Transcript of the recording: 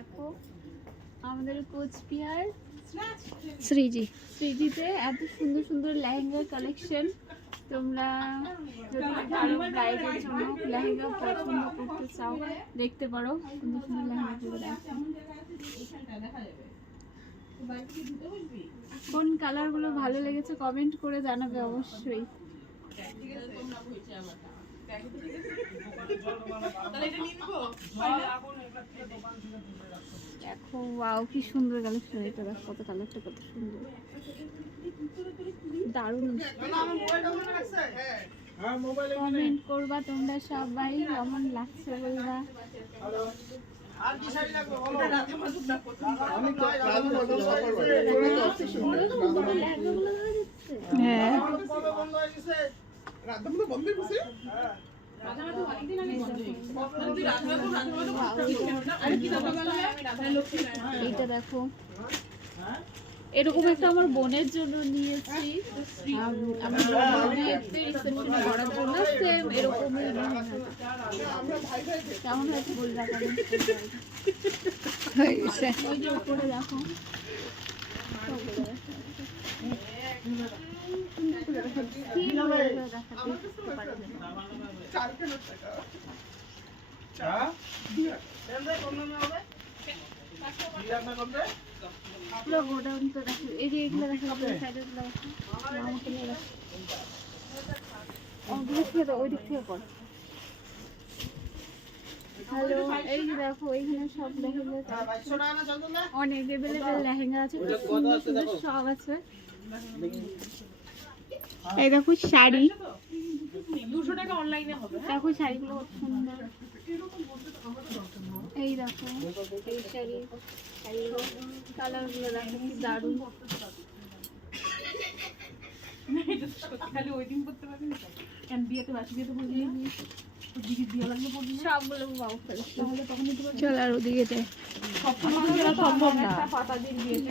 দেখো আমাদের কোচবিহার শ্রীজিতে এত সুন্দর সুন্দর লেহেঙ্গার কালেকশন। তোমরা যদি কারো ব্রাইডের জন্য লেহেঙ্গা পছন্দ করতে চাও দেখতে পারো, সুন্দর সুন্দর লেহেঙ্গাগুলো দেখো। কোন কালারগুলো ভালো লেগেছে কমেন্ট করে জানাবে অবশ্যই। দেখো ওয়াও কি সুন্দর কালেকশন, এটা দেখো কত কালারটা কত সুন্দর, দারুণ। কমেন্ট করবা তোমরা সবাই কেমন লাগছে বলবা। হ্যাঁ এইটা দেখো, এরকম একটা আমার বোনের জন্য নিয়েছি, আমার বোনের রিসেপশনে করার জন্য সেম এরকমই। কেমন হয়েছে বলবা হয়ে গেছে। ওই যে উপরে দেখো পুরো গোডাউন তো দেখো, এই যে এগুলো দেখো সাইডে গুলো আমাকে নিয়ে দেখো, ওগুলো থেকে দাও, ওই দিক থেকে কর। হ্যালো, এই যে দেখো এখানে সব লেহেঙ্গা, অনেক এভেলেবেল লেহেঙ্গা আছে, সুন্দর সুন্দর সব আছে। এই দেখো শাড়ি, 200 টাকা অনলাইনে হবে। দেখো শাড়িগুলো কত সুন্দর, এই দেখো এই শাড়ি, কালারগুলো দেখো কি দারুণ। খালি ওই দিন করতে পারবি না কেন, বিয়েতে বাসি বিয়েতে বলবি দিদি দিয়ে লাগলে বলবি সবগুলো বাবু ফেলে, তাহলে তখন চল আর ওদিকে যাই। সব সম্ভব না পাতা দিয়ে বিয়েতে